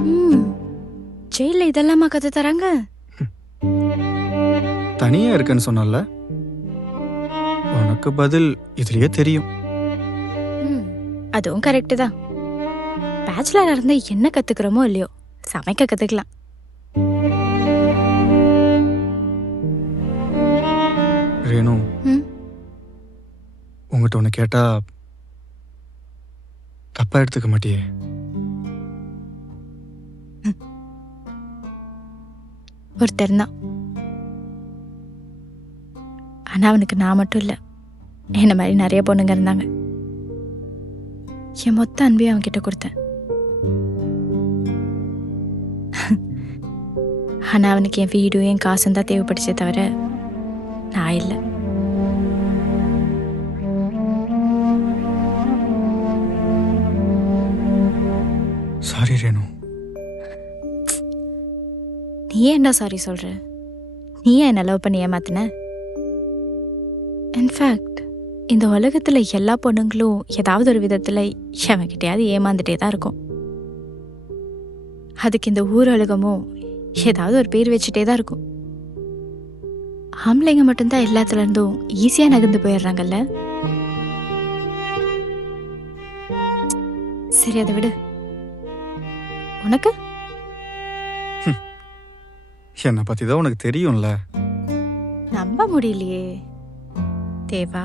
ம் ஜெயில இதெல்லாமா கத்து தராங்க? தனியா இருக்கேன்னு சொன்னல, உனக்கு பதில் இதுலயே தெரியும். ம் அதுவும் கரெக்டு தான். பேச்சுலரா இருந்து என்ன கத்துக்கிறோமோ இல்லையோ, சமைக்க கத்துக்கலாம். ரேணு, ம் உங்ககிட்ட ஒன்று கேட்டா தப்பா எடுத்துக்க மாட்டியே? ஒருத்தர் தான். ஆனா அவனுக்கு நான் மட்டும் இல்லை, என்ன மாதிரி நிறைய பொண்ணுங்க இருந்தாங்க. என் மொத்த அன்பையும் அவன் கிட்ட கொடுத்தேன். ஆனா அவனுக்கு என் வீடும் என் காசும் தான் தேவைப்பட்டுச்சே தவிர நான் இல்லை. சாரி ரேணு. நீ ஏன்டா சாரி சொல்ற? நீ ஏன் என்ன லவ் பண்ணி ஏமாத்தின? இன்ஃபேக்ட் இந்த உலகத்துல எல்லா பொண்ணுங்களும் ஏதாவது ஒரு விதத்துல எவன்கிட்டயாவது ஏமாந்துட்டே தான் இருக்கும். அதுக்கு இந்த ஊர் உலகமும் ஏதாவது ஒரு பேர் வச்சுட்டே தான் இருக்கும். ஆம்பளைங்க மட்டும்தான் எல்லாத்துல இருந்தும் ஈஸியா நகர்ந்து போயிடுறாங்கல்ல. சரி அதை விடு. உனக்கு என்னை பத்தி தான் உனக்கு தெரியும்ல. நம்ப முடியலையே தேவா.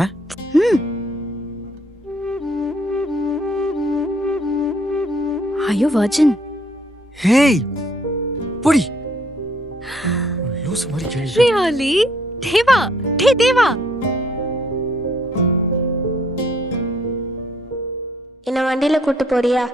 ஆ? Are you virgin? ஹேய் பொடி லூஸ் மாதிரி கேள்வி. Really? தேவா, டேய் தேவா. என்ன வண்டியில கூட்டு போறியா?